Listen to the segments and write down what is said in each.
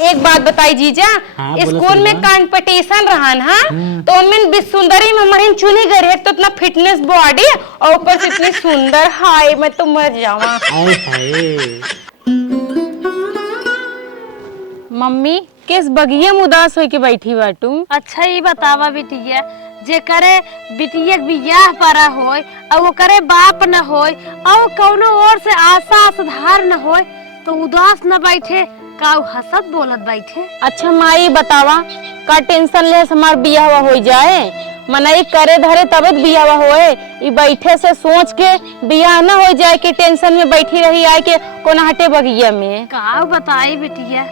एक बात बताई जीजा, स्कूल में कंपटीशन रहा ना, तो उनमें भी सुंदरी में हमारी चुनी गई है, तो इतना फिटनेस बॉडी और ऊपर से इतनी सुंदर, हाय मैं तो मर जावा। मम्मी किस बगिया में उदास हो के बैठी बाटू? अच्छा ये बतावा बिटिया, जे करे बिटिया बियाह परा होय और वो करे बाप न होय और कौनो और से आशा आधार न होय तो उदास न बैठे का हसत बोलत बैठे। अच्छा माई बतावा, का टेंशन ले हमार बियाह हो जाए, मनाई करे धरे तब बियाह होए, ई बैठे से सोच के बियाह न हो जाए कि टेंशन में बैठी रही आए के कोना हटे बगिया में। का बताई बिटिया,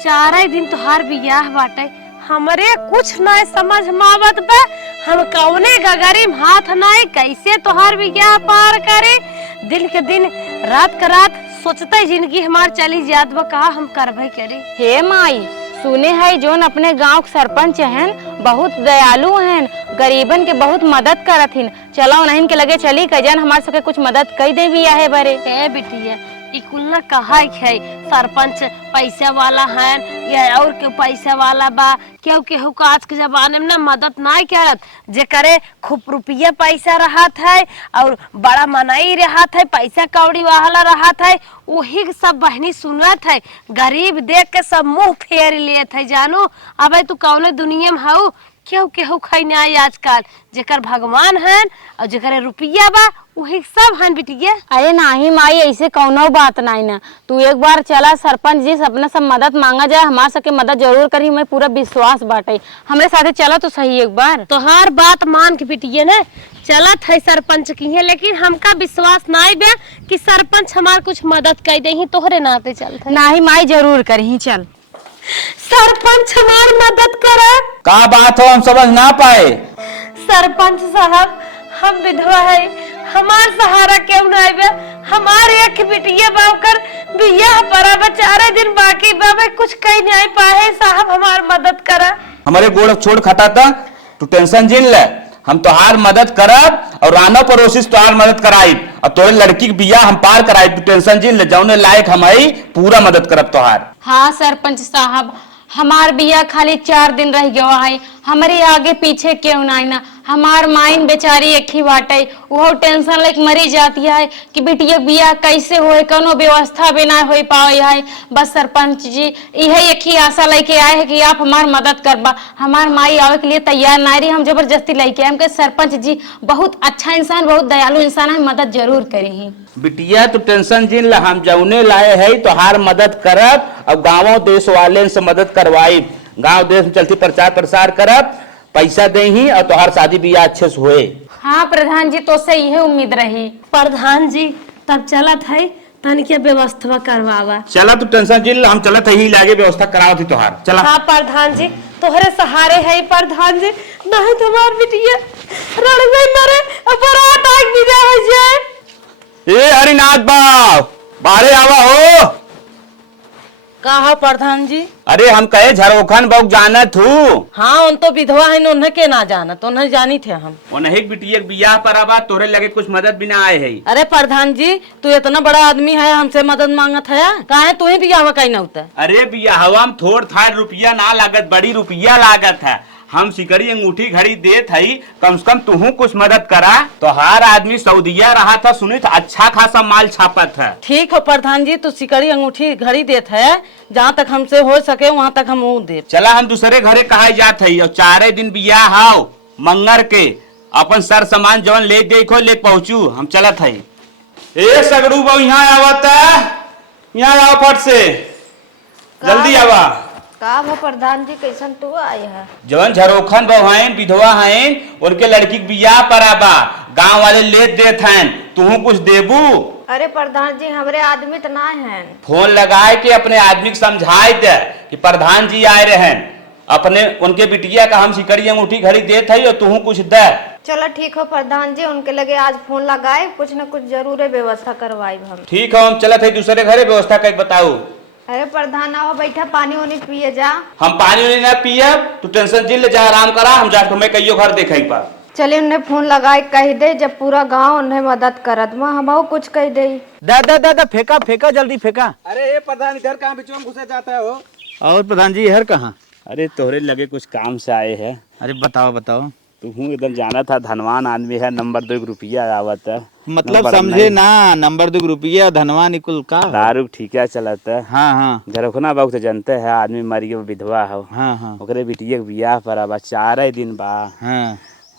4 दिन तोहार बियाह बाटे, हमरे कुछ नहीं समझ मावत बा, हम कौने गगरी हाथ नहीं कैसे तोहार बियाह पार करे। दिन के दिन रात का रात सोचते जिंदगी हमार चली जात बा, का हम करबे करे। हे माई सुने है जोन अपने गांव के सरपंच हैं बहुत दयालु हैं, गरीबन के बहुत मदद करथिन, चलो उन्हीं के लगे चली कजन हमार सके कुछ मदद कई दे भी आहे बरे। ए बिटिया इकुलना कहा है सरपंच पैसा वाला है या और के पैसा वाला बा, क्यों केहू का आज के जमाने में ना मदद नहीं करत, जे करे खूब रुपया पैसा रहत है और बड़ा मनाई रहत है, पैसा कौड़ी वाला रहत है, वही सब बहनी सुनत है, गरीब देख के सब मुंह फेर लेत है। जानो अब तू कौने दुनिया में हाउ, क्यों केहू खैने आई आजकल, जेकर भगवान है और जेकर रुपया बा वही सब हन बिटिया। अरे नहीं माई ऐसे कौनो बात नहीं ना, तू एक बार चला सरपंच जी से अपना सब मदद मांगा जाए, हमार सके मदद जरूर करी, मैं पूरा विश्वास बाटे, हमरे साथे चला तो सही एक बार। तोहार बात मान के बिटिया ने चलत है सरपंच की है, लेकिन हमका विश्वास नहीं बे कि सरपंच हमार कुछ मदद कर दे, तोहरे नाते चलत है। नहीं माई जरूर करी, चल सरपंच हमार मदद करे। का बात हो हम समझ ना पाए। सरपंच साहब हम विधवा है, हमार सहारा क्यों नहीं बे, हमारे एक बिटिया बाकर बियाह परा बा, 4 दिन बाकी बा, कुछ कहीं नहीं पाए साहब हमार मदद करा। हमारे गोड़ छोड़ खटाता, तू टेंशन जिन ले, हम तोहार मदद करब और रानो पड़ोसी तोहार मदद कराई और तोरे लड़की के बियाह हम पार कराई, तू टेंशन जिन ले, जौने लायक हम आई पूरा मदद करब तोहार। हाँ सरपंच साहब हमार बिया खाली 4 दिन रह गया है, हमारे आगे पीछे क्यों नहीं ना, हमार माइन बेचारी एक ही बाटे, वो टेंशन लेके मरी जाती है कि बिटिया बिया कैसे होए, कोनो व्यवस्था भी ना हो पाए है। बस सरपंच जी यही एक ही आशा लेके आए हैं कि आप हमार मदद करबा, हमार माई आवे के लिए तैयार नहीं रही, हम जबरदस्ती लेके आए, सरपंच जी बहुत अच्छा इंसान, बहुत दयालु इंसान है, मदद जरूर करी। बिटिया तू टेंशन जिन ले, हम जौने लाए है तोहार मदद करब और गाँव देश वाले से मदद करवाई, गाँव देश में चलती प्रचार प्रसार करब, पैसा दे ही और तोहार शादी बियाह अच्छे से होए। हाँ प्रधान जी तो से यही उम्मीद रही। प्रधान जी तब चलत है तनिक व्यवस्था करवावा। चला तू टेंशन जिन ले, हम चलत ही लागे व्यवस्था करावती तोहार, चला। हाँ प्रधान जी तोहरे सहारे है प्रधान जी, नहीं तो हमार बिटिया रण गई मरे और बारात आग विदा हो जाए। ए हरिनाथ बाब बाहरे आवा हो। कहा प्रधान जी? अरे हम कहे झरोखन बउक जानत हूँ। हाँ उन तो विधवा है, उन्हें के ना जानत, उन्हें जानी थे हम। उन्हें बिटिया बियाह पर आबा, तोरे लगे कुछ मदद भी ना आए है। अरे प्रधान जी तू इतना बड़ा आदमी है, हमसे मदद मांगत है, कहे तू ही बियाह कहीं ना होता। अरे बियाहवा में थोड़ थाड़ रुपया ना लागत, बड़ी रुपया लागत है, हम सिकड़ी अंगूठी घड़ी देत हई, कम से कम तू कुछ मदद करा। तो हर आदमी सऊदीया रहा था, सुनी था अच्छा खासा माल छापत है। ठीक है प्रधान जी, तू सिकड़ी अंगूठी घड़ी देत है, जहाँ तक हमसे हो सके वहाँ तक हम दे। चला हम दूसरे घरे कहा जात है और 4 दिन बियाह हाउ मंगर के, अपन सर सामान जवन ले देखो ले पहुँचू, हम चलत है। ए सगड़ू बहु यहाँ आवत है, यहाँ आओ फट से, जल्दी आवा। का भा प्रधान जी कैसन तू आए है? जवन झरोखन बहुआइन विधवा हैं उनके लड़की के बियाह पराबा, गांव वाले ले देत हैं, तू कुछ देबू? अरे प्रधान जी हमरे आदमी तो ना है। फोन लगाए के अपने आदमी को समझाए दे कि प्रधान जी आए रहे हैं, अपने उनके बिटिया का हम सिकड़ी अंगूठी घड़ी देत है और तू कुछ दे। चलो ठीक हो प्रधान जी, उनके लगे आज फोन लगाए, कुछ न कुछ जरूर व्यवस्था करवाई हम। ठीक है हम चलत है दूसरे घरे, व्यवस्था कर बताऊ। अरे प्रधान आओ बैठा, पानी वानी पिए जा। हम पानी वानी ना पिए, तू टेंशन जिल जा, आराम करा, हम जाकर मैं कईयो घर देखे पा। चलिए उन्हें फोन लगाए कह दे, जब पूरा गांव उन्हें मदद करत मैं हम कुछ कह दे। दादा दादा फेंका फेंका जल्दी फेंका। अरे ये प्रधान इधर कहाँ बीच में घुसे जाता है हो? और प्रधान जी हर कहाँ? अरे तोहरे लगे कुछ काम से आए हैं। अरे बताओ बताओ। तू हूँ एकदम जाना था, धनवान आदमी है, नंबर 2 रुपया आवत है। मतलब नंबर समझे नहीं। ना, नंबर 2 रुपया धनवा निकुल का हो? दारू ठीक है चलत है। हाँ हाँ झरखना बाबू तो जानते है, आदमी मर गए, विधवा हो। हाँ हाँ ओकरे बिटिया के बियाह पर अब 4 दिन बा। हाँ।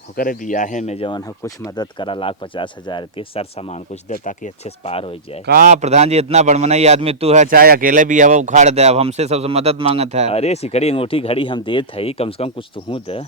ओकरे बियाहे में जवन है कुछ मदद करा, 50,000 के सर सामान कुछ दे ताकि अच्छे से पार हो जाए। का प्रधान जी इतना बड़मनाई आदमी तू है, चाहे अकेले भी अब उखाड़ दे, अब हमसे सबसे मदद मांगत है। अरे सिकड़ी अंगूठी घड़ी हम देत है, कम से कम कुछ तू दे।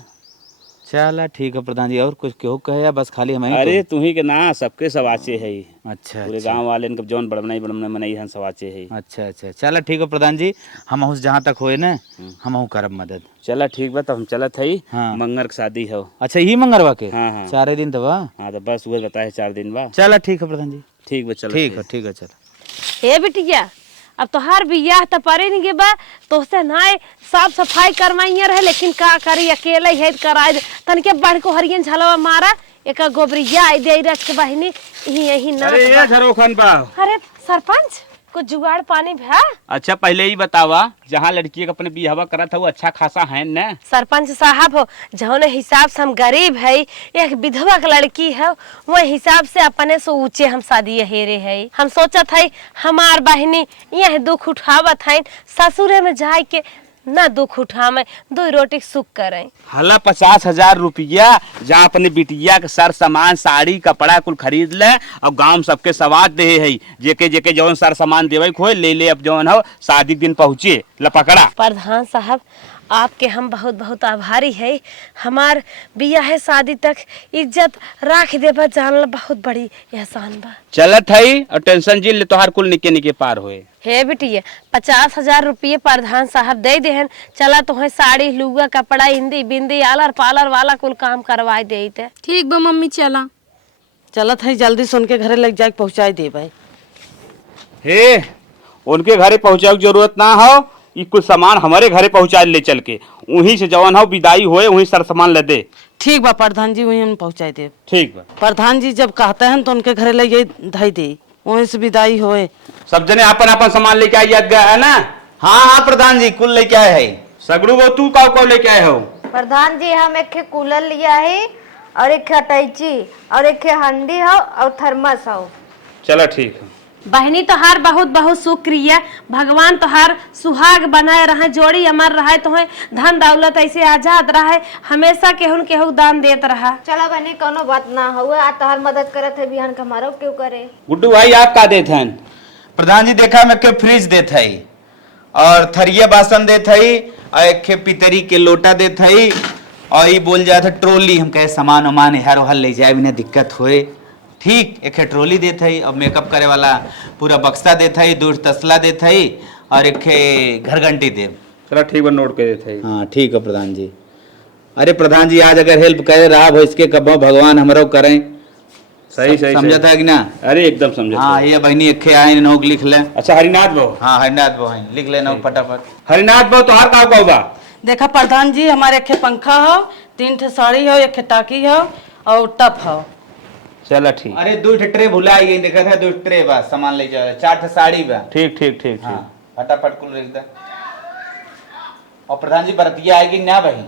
चला ठीक है प्रधान जी, और कुछ केहू कहे या बस खाली हमें? अरे तू ही के ना, सबके सवाचे है। अच्छा पूरे अच्छा गांव वाले इनके जौन बड़मनाई मनई हन सवाचे है। अच्छा अच्छा चला ठीक है प्रधान जी, हम उस जहाँ तक होए ना हम करब मदद। चला ठीक बा, तो हम चलत है। हाँ। मंगर के शादी हो। अच्छा ही मंगरवा के? हाँ, हाँ। 4 दिन तो बा। हाँ तो बस वह बताए 4 दिन बा। चला ठीक है प्रधान जी। ठीक बा, चलो ठीक है चल। हे बिटिया, अब तोहार बियाह तो परे नहीं बा, तोसे नाय साफ सफाई करवाइए रहे, लेकिन का करी अकेले है कराए तनके बढ़ को हरियन झलवा मारा एक गोबरिया आई दे रच के बहिनी यही ना। अरे ये झरोखन बा। अरे सरपंच कुछ जुगाड़ पानी भा? अच्छा पहले ही बतावा, जहाँ लड़की के अपने बियाह करा था वो अच्छा खासा है न? सरपंच साहब हो, जौने हिसाब से हम गरीब है, एक विधवा की लड़की है, वो हिसाब से अपने से ऊंचे हम शादी हेरे है। हम सोचत है हमार बहिनी यह दुख उठावत है, ससुरे में जाए के ना दुख उठावे, 2 रोटी सुख करें। हला 50,000 रुपया, जहाँ अपने बिटिया के सर सामान साड़ी कपड़ा कुल खरीद ले और गांव सबके सवाद दे है। जेके जेके जौन सर सामान देवे खोए ले ले, अब जौन हो शादी दिन पहुँचे लपकड़ा। प्रधान साहब आपके हम बहुत बहुत आभारी है, हमार बियाह शादी तक इज्जत राख देबा जानल बहुत बड़ी एहसान बा। चलत है और टेंशन जी ले, तोहार कुल निके निके पार होए। हे बिटिया 50,000 रुपये प्रधान साहब दे देहन, चला तुम्हें साड़ी लुगा कपड़ा हिंदी बिंदी आलर पालर वाला कुल काम करवाए दे। ठीक बा मम्मी, चला चलत है जल्दी से उनके घरे लग जाके पहुँचाई दे भाई। हे उनके घरे पहुँचाए की जरूरत ना हो, ये कुछ सामान हमारे घरे पहुँचा ले चल के, वहीं से जवन हो विदाई होए वहीं सर सामान ले दे। ठीक बा प्रधान जी, वहीं हम पहुँचाई दे। ठीक बा। प्रधान जी जब कहते हैं तो उनके घरे ले जाई धाई दे, वहीं से विदाई होए। सब जने अपन अपन सामान लेके आई गया है ना? हाँ हाँ प्रधान जी कुल लेके आए है। सगड़ू वो तू का लेके आए हो? प्रधान जी हम एक कूलर लिया है और एक अटैची और एक हंडी हो और थर्मस हो। चलो ठीक है। बहनी तोहार बहुत बहुत शुक्रिया, भगवान तोहार सुहाग बनाए रहे, जोड़ी अमर रहे, तुम्हें धन दौलत ऐसे आजाद रहे, हमेशा केहू न केहू दान देत रहा। चलो बहनी कोनो बात ना हुए, आज तोहर मदद करत है बिहान के, हमारो क्यों करे। गुड्डू भाई आप का देते हैं? प्रधान जी देखा मैं के फ्रिज देत है और थरिया बासन देत है और एक पितरी के लोटा देत है और ये बोल जाता ट्रॉली, हम कहे सामान वामान हर वहर ले जाए बिना दिक्कत होए। ठीक, एक ट्रॉली देते है और मेकअप करे वाला पूरा बक्सा देते है, 2 तसला देते है और एक घर घंटी दे। चलो ठीक है, नोट कर देते हैं। हाँ ठीक है प्रधान जी। अरे प्रधान जी आज अगर हेल्प करे रहा हो इसके कब भगवान हमरो करें। सही सही समझता है कि ना? अरे एकदम समझा। हाँ ये बहनी एक आए नोक लिख ले। अच्छा हरिनाथ भाव। हाँ हरिनाथ बहन लिख ले नोक फटाफट। हरिनाथ भाव तोहार का होगा? देखा प्रधान जी हमारे एक पंखा हो, 3 ठे साड़ी हो, 1 टाकी हो और टप हो। चलो ठीक। अरे 2 ट्रे भुला गई, देखा था 2 ट्रे बा सामान ले जाओ, 4 साड़ी बा। ठीक ठीक ठीक हाँ फटाफट कुल लिख दे। और प्रधान जी बरतिया आएगी ना भाई?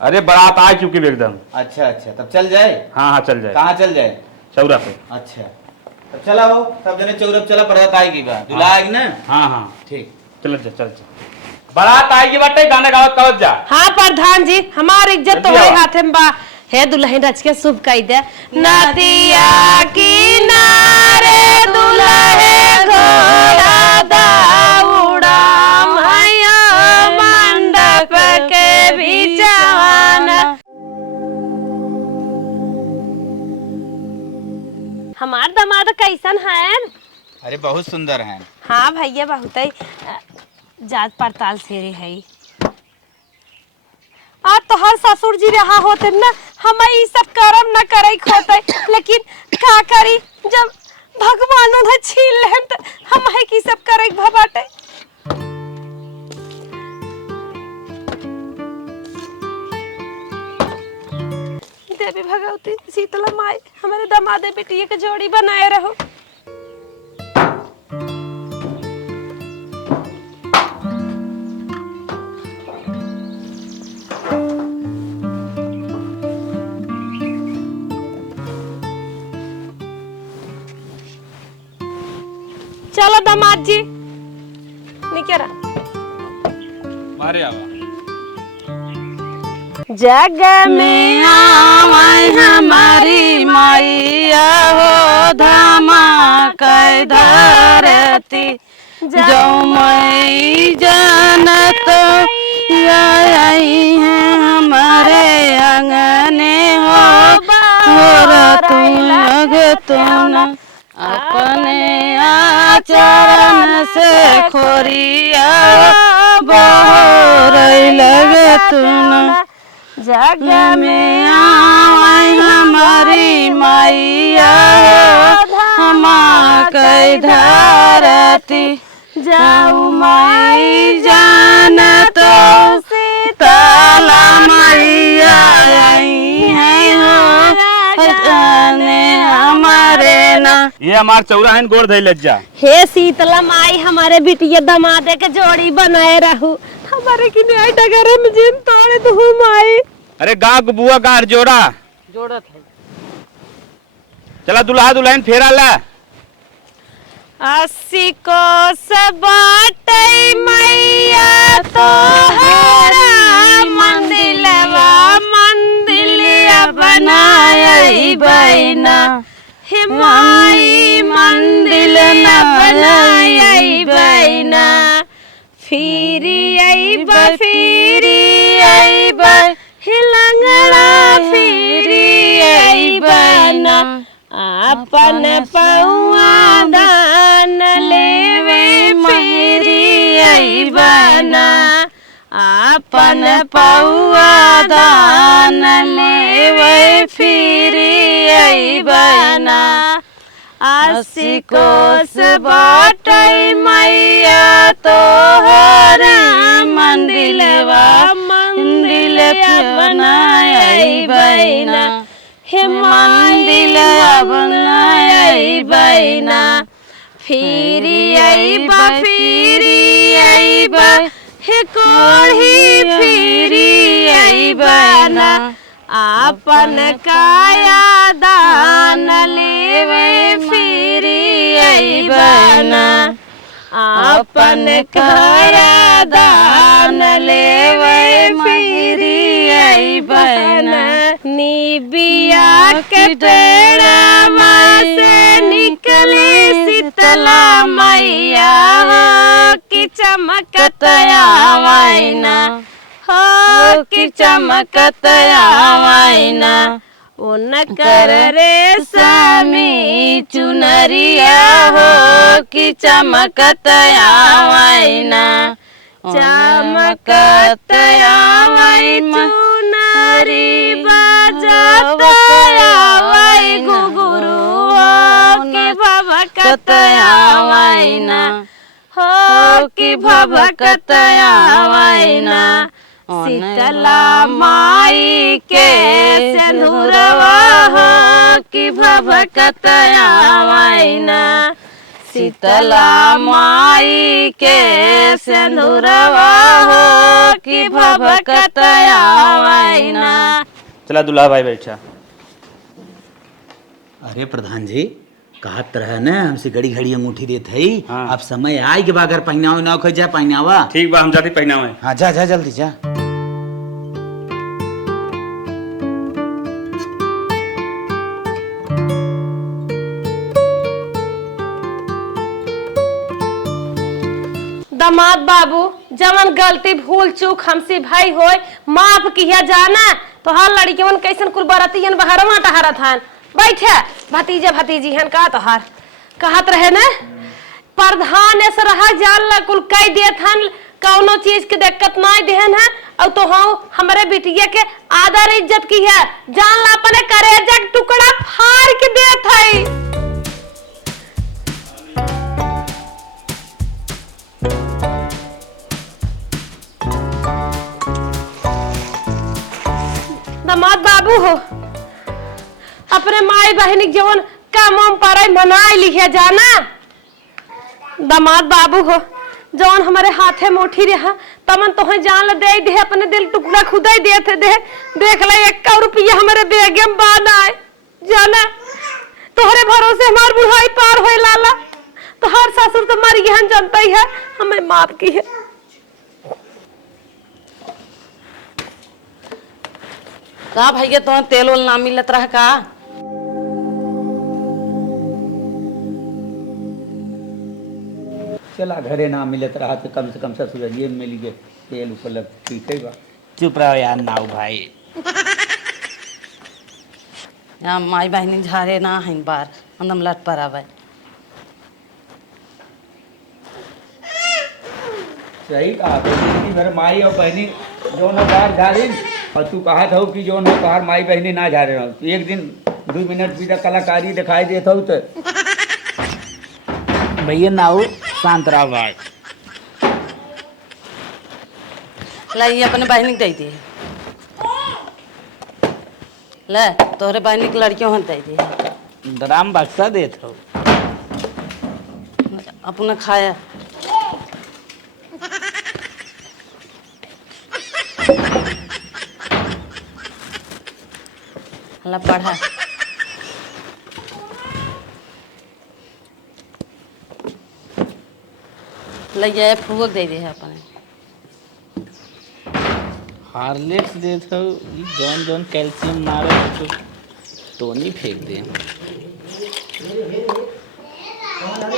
अरे बारात आ चुकी है एकदम। अच्छा अच्छा तब चल जाए। हाँ हाँ चल जाए। कहाँ चल जाए? चौरा पे। अच्छा तब चला हो, सब जने चौरब चला, बारात आएगी बा, दूल्हा आएगी ना? हाँ हाँ ठीक चल जा चल जा। बारात आएगी बाटे, गाना गावत गावत जा। हाँ प्रधान जी हमार इज्जत तो है हाथे में बा। हे दुल्हन रच के शुभ कही दे। नदिया किनारे दुल्हे घोड़ा दौड़ा, मैया मंडप के बिचाना। हमार दामाद कैसन है? अरे बहुत सुंदर है। हाँ भैया बहुत ही जात पड़ताल से है। आज तो हर ससुर जी रहा होते ना, हम ई सब कर्म न करे होते, लेकिन का करी जब भगवान उन्हें छीन ले तो हम है की सब करे भबाटे। देवी भगवती शीतला माई हमारे दामादे बेटी के जोड़ी बनाए रहो। अरे आवा जग में आवाई हमारी मैया हो धामा कै धरती जो मई जानत आई है हमारे अंगने हो तू लगे तू न अपने आचरण से खोरिया बोर लगे तू न जग में आवाई हमारी मैया हमा कै धरती जाऊ माई जान तो सीतला मैया आई है हो जाने हमारे ना। ये हमार चौराहन गोड़ धई लज्जा। हे शीतला माई हमारे बिटिया दमादे के जोड़ी बनाए रहू हमारे की न्याय डगर में जिन तोड़े तो माई। अरे गाँव के बुआ गार जोड़ा जोड़त है चला दुल्हा दुल्हन फेरा ला। 80 को सबाटई मैया तो हरा मंदिलवा मंदिलिया बनाई बैना हे माई मंदिल न बनाई बैना फिरी आई हिलंगड़ा फिरी आई बैना अपन पौआ दान लेवे फिरी आई बना अपन पौआ दान लेवे फिरी आई बना 80 कोस बाटई मैया तो हरा मंदिलवा मंदिल बनाई बैना हे मंदिल बनाई बैना फिरी आई बा हे कोढ़ी फिरी आई बना अपन काया दान लेवे फिरी आई बना अपन काया दान लेवे फिरी आई बना निबिया के टेड़ा से निकली शीतला मैया की चमकत आवाइना हो की चमकत आवाइना उनकर रे सामी चुनरिया हो की चमकत आवाइना चमकत आवाई चुनरी बाजत आवाई घुघरू की भभकत आवाइना हो की भभकत आवाइना शीतला माई के सिंदूरवा हो की भभकत आवाइना शीतला माई के सिंदूरवा हो की भभकत आवाइना। चला दुल्हा भाई बैठा। अरे प्रधान जी कहत रहे ना हमसे घड़ी घड़ी अंगूठी देत है। हाँ। अब समय आए के बाद अगर पहनावा ना खो जा पहनावा। ठीक बा हम जाते पहनावे। हाँ जा जा जल्दी जा। दामाद बाबू जवन गलती भूल चूक हमसे भाई होय माफ किया जाना तो हर लड़कियन कैसन कुल बरतियन बहरवा टहरत हन बैठे भतीजे भतीजी हन का तोहार कहत रहे न प्रधान ऐसे रहा जान ला कुल कई देत हन कौनो चीज के दिक्कत ना देहन है और तो हाँ हमारे बिटिया के आदर इज्जत की है जान ला अपने करेजा के टुकड़ा फाड़ के देत है। दामाद बाबू हो अपने माई बहनी जवन काम पर मनाई लिखे जाना दामाद बाबू हो जवन हमारे हाथे मोठी रहा तमन तोहे जान दे दे अपने दिल टुकड़ा खुदा ही देते दे देख ले 1 रुपया हमारे बेगे में बान आए जाना तोहरे भरोसे हमार बुढ़ाई पार होए लाला तो हर ससुर तो मर गहन जनता ही है हमें माफ की है। का भैया तो तेल उल ना मिलत रहा का? चला घरे ना मिलत रहा तो कम से कम ससुररिये में मिल गए तेल उपलब्ध ठीक है बा। चुप रहो यार नाव भाई। यहाँ माई बहनी झारे ना है बार अंदम लट पर आवे। सही कहा जिंदगी भर माई और बहनी दोनों बार झाड़ी और तू कहा था कि जो है बाहर माई बहनी ना जा रहे हो एक दिन 2 मिनट भी कलाकारी दिखाई देता हूँ तो भैया नाव शांत रहो भाई। लाई अपने बहनी दे दी ले तोहरे बहनी की लड़कियों हम दे दी ड्राम बक्सा देत हो। अपना खाया ला पढ़ा ले जाए फूक दे दे अपने हार्लिक्स देत हो जौन जौन कैल्शियम मारे तो नहीं फेंक दे।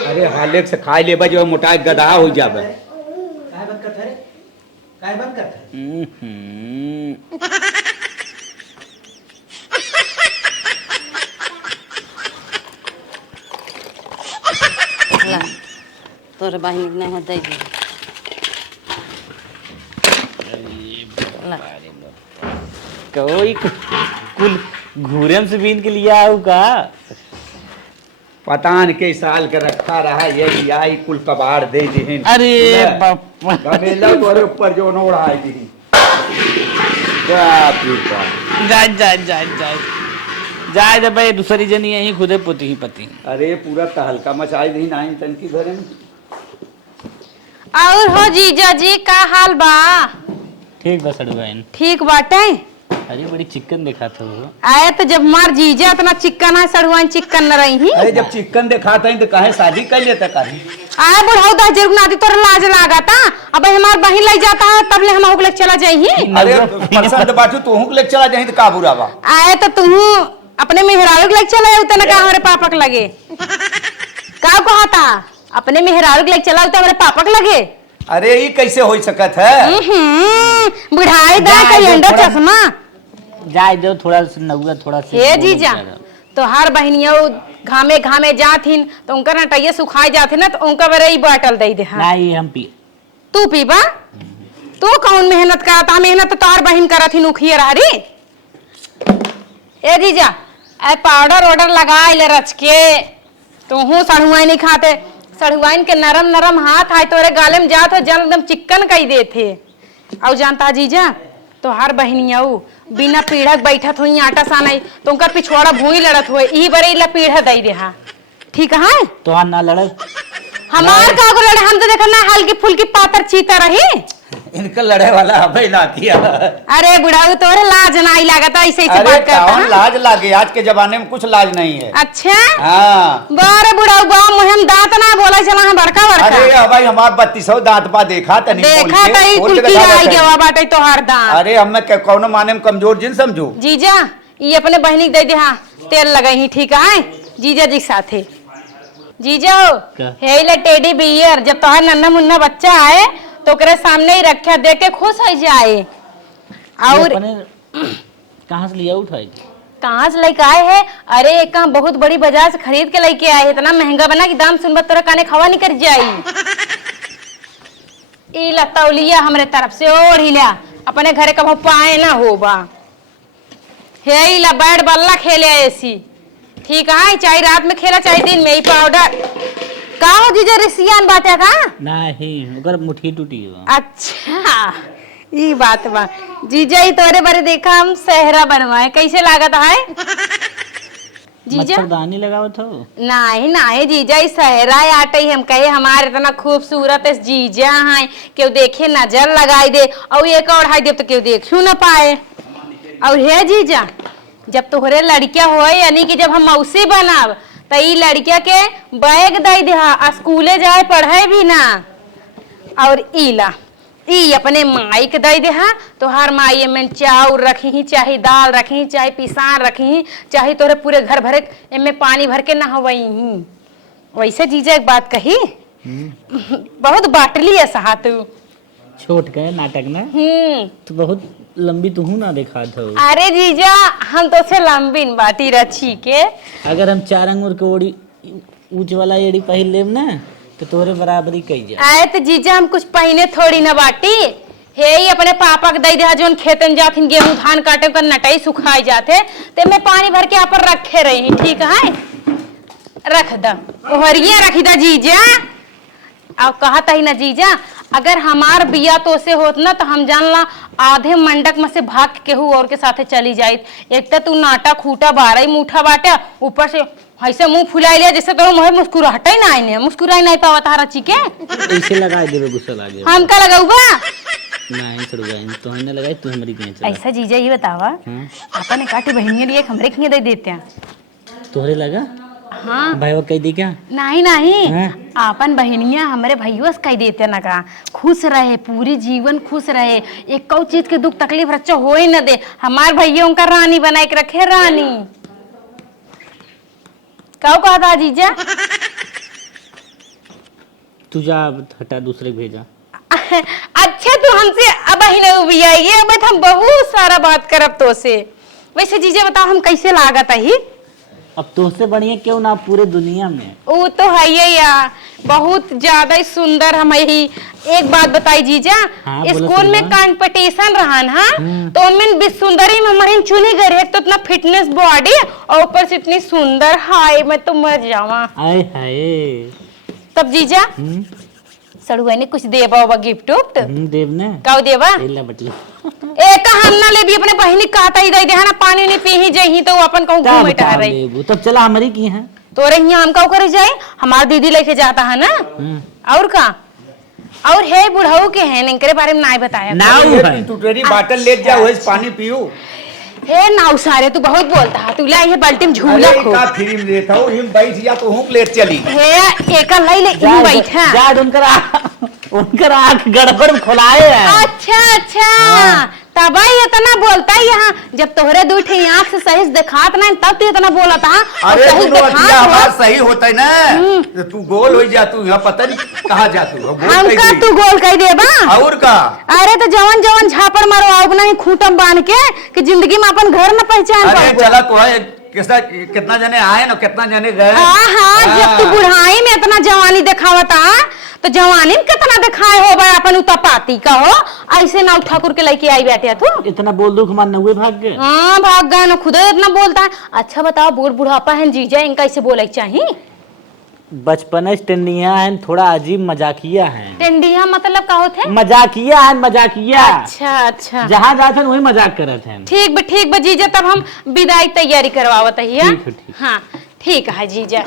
अरे हार्लिक्स खा ले जो मोटा गधा हो जाबे। ला तोरे बहनी के नहीं दे दी ला कोई कुल घूरम से बीन के लिए आओ का पतान के साल के रखा रहा ये आई कुल कबाड़ दे दी। अरे बापा गमेला तोरे ऊपर जो न उड़ाई दी। जाए जब भाई दूसरी जनी यही खुदे पुती ही पति। अरे पूरा तहलका मचाई दी नाइन टन की भरे में। और हो जीजा जी का हाल बा? ठीक बस अड़वाइन ठीक बाटे। अरे बड़ी चिकन देखा था वो। आए तो जब मार जीजा इतना चिकन है सड़ुआन चिकन न रही। अरे जब चिकन दिखाता है तो काहे शादी कर लेता काहे? आए बुढ़ाऊ 10 जरूर नादी तोर लाज लागता। अब हमार बहिन लग जाता है तब ले हम ओकले चला जाही। अरे पसंद बाजू तू के लेके चला जाही तो का बुरा बा? आए तो तू अपने मेहरारू के लग चला उतना का हमारे पापा के लगे का कहता अपने मेहरारू के लग चला उतना हमारे पापा के लगे। अरे ये कैसे हो सकत है? बुढ़ाई दा कई अंडा चश्मा जाए दो थोड़ा सा नौआ थोड़ा सा। हे जीजा तो हर बहनिया घामे घामे जाथिन तो उनका नटैया सुखाई जाथे ना तो उनका बरे ही बाटल दे दे। हाँ नहीं हम पी तू पीबा तू कौन मेहनत करता? मेहनत तो तार बहन करत ही नुखिए रही। ए जीजा ए पाउडर ऑर्डर लगा ले रच के तो हूँ सड़ुआई नहीं खाते। सड़ुआइन के नरम नरम हाथ आए तोरे गाले में जात हो जल एकदम चिकन कई दे थे। और जानता जीजा तो हर बहनिया बिना पीढ़क बैठत हुई आटा सानाई तो उनका पिछवाड़ा भूई लड़त हुए ई बरे इला पीढ़ा दई दे। हाँ ठीक है तो हाँ ना लड़त हमार का को लड़े हम तो देखा ना हल्की फुल्की पातर चीता रही। इनका लड़े वाला अबे ना किया। अरे बुढ़ाऊ तोरे लाज नहीं लागता ऐसे ऐसे अरे बात करता कौन है? लाज लागे? आज के जमाने में कुछ लाज नहीं है। अच्छा हाँ बारे बुढ़ाऊ बा मुहम दांत ना बोला चला है बड़का अरे बड़का भाई हमार 3200 दांत पा देखा तनी देखा तई कुल्की आई गवा बाटे तोहार दांत। अरे हमें कौनो माने में कमजोर जिन समझो। जीजा ये अपने बहनी के दे दे। हाँ तेल लगाई ही ठीक है जीजा जी के साथे। जीजा हे ले टेडी बियर जब तोहार नन्ना मुन्ना बच्चा आए तो ओकरे सामने ही रखे देख के खुश हो जाए। और कहाँ से लिया उठाएगी? कहाँ से लेके आए है? अरे एक बहुत बड़ी बाजार से खरीद के लेके आए। इतना महंगा बना कि दाम सुनबा तोरा काने खवा निकल जाई। ई लतौलिया हमरे तरफ से और ही लिया अपने घरे कब पाए ना होबा। हे ई ला बैट बल्ला खेले ऐसी ठीक है चाहे रात में खेला चाहे दिन में। ही पाउडर का हो जीजा रिसियान बाटे का? नहीं ओकर मुट्ठी टूटी हो। अच्छा ई बात बा जीजा ही तोरे बारे देखा हम सहरा बनवाए कैसे लागत है जीजा? मच्छरदानी लगावत हो? नहीं नहीं जीजा इस सहरा आटे हम कहे हमारे इतना खूबसूरत है जीजा है क्यों देखे नजर लगाई दे और एक ओढ़ाई दे तो क्यों देखू ना पाए। और हे जीजा जब तोहरे लड़किया हो यानी कि जब हम मौसी बनाब तो ई लड़किया के बैग दे दे स्कूले जाए पढ़े भी ना। और ईला ई अपने माई के दे दे हा तोहार माई में चाउर रखी ही चाहे दाल रखी ही चाहे पिसान रखी ही चाहे तोरे पूरे घर भरे एमे पानी भर के नहवई ही। वैसे जीजा एक बात कही बहुत बाटली है सहा तू। छोट के नाटक ना तो बहुत लंबी तू ना देखा था। अरे जीजा हम तो से लंबी बाटी रची के अगर हम 4 अंगूर के ओड़ी ऊंच वाला एड़ी पहन लेब ना तो तोरे बराबरी कई जा। आए तो जीजा हम कुछ पहने थोड़ी ना बाटी हे ही अपने पापा के दे दे जोन खेतन जाथिन गेहूं धान काटे कर नटाई सुखाई जाते ते मैं पानी भर के यहाँ पर रखे रही। ठीक है रख द ओहरिया रखी दा जीजा। अब कहा था ही ना जीजा अगर हमार बिया तो से होत ना तो हम जानला आधे मंडक में से भाग के केहू और के साथे चली जाई। एक तो तू नाटा खूटा बारह मुठा बाटा ऊपर से ऐसे मुंह फुलाई लिया जैसे तो मुझे मुस्कुराहट ही ना मुस्कुराई नहीं पावा तारा चिके ऐसे लगा देबे गुस्सा लागे। हम का लगाऊबा नहीं छोड़गा तो हमने लगाई तू हमारी कहीं चला। ऐसा जीजा ये बतावा अपन काटी बहनिया लिए हमरे के दे देते हैं तोहरे लगा हाँ भाई वो कह दी क्या नहीं नहीं अपन बहनिया हमारे भैया से कह देते ना का खुश रहे पूरी जीवन खुश रहे एक कौ चीज के दुख तकलीफ रच्चा हो ही न दे। हमार भैया उनका रानी बनाए के रखे रानी कहो कहा था जीजा। तू जा हटा दूसरे भेजा। अच्छा तू हमसे अब ही नहीं उभी आएगी अब हम बहुत सारा बात करब तो से। वैसे जीजा बताओ हम कैसे लागत ही अब तुझसे बढ़िया क्यों ना पूरे दुनिया में। वो तो है ही या बहुत ज्यादा ही सुंदर हम ही। एक बात बताई जीजा हाँ, बोलो स्कूल में सुनवा। कंपटीशन रहा ना तो उनमें भी सुंदरी में हमारी चुनी गई है तो इतना फिटनेस बॉडी और ऊपर से इतनी सुंदर हाय मैं तो मर जावा। आए हाय तब जीजा सड़ुआ ने कुछ देबा होगा गिफ्ट उफ्ट देव ने काऊ देबा एला बटली एक हम ना ले भी अपने बहिनी कहता ही दे दे ना पानी नहीं पी ही जही तो अपन कहूं क्या घूमे बता टहर रही देबू तब चला हमारी की है तोरे यहाँ हम काऊ करे जाए हमार दीदी लेके जाता है ना और का और है बुढ़ाऊ के हैं इनके बारे में नहीं बताया नाउ है टूटेरी बाटल ले जाओ वही पानी पियो। हे नाउ सारे तू बहुत बोलता है तू ला ये बाल्टी में झूला खो का फ्री में देता हूँ हिम बैठ जा तो हूँ लेट चली। हे एक लाई ले इन बैठा जा उनकर आंख गड़बड़ खुलाए है। अच्छा अच्छा तब इतना बोलता है यहाँ जब तोहरे दू ठे आँख से सही से दिखात नहीं तब तू इतना बोला था। अरे आवाज सही होता है ना तू गोल हो जा तू यहाँ पता नहीं कहाँ जा तू हमका तू गोल कह देबा और का। अरे तो जवन जवन झापर मरवाओ नहीं खूंटम बांध के कि जिंदगी में अपन घर न पहचान अरे पाऊँ। चला तो है कैसा कितना जने आए ना कितना जने गए। हाँ हाँ जब तू बुढ़ाई में इतना जवानी दिखावता तो जवानी में कितना दिखाए हो भाई अपन उतपाती का हो ऐसे ना ठाकुर के लेके आई बैठे तू इतना बोल दो मान हुए भाग गए। हाँ भाग गए ना खुद इतना बोलता है। अच्छा बताओ बूढ़ बुढ़ापा है जीजा इनका ऐसे बोले चाहिए। बचपन टेंडिया है थोड़ा अजीब मजाकिया है। टेंडिया मतलब का होते मजाकिया है मजाकिया। अच्छा अच्छा जहाँ जाते वही मजाक करत है। ठीक बा जीजा तब हम विदाई तैयारी करवावत है। ठीक है, ठीक। हाँ ठीक है जीजा।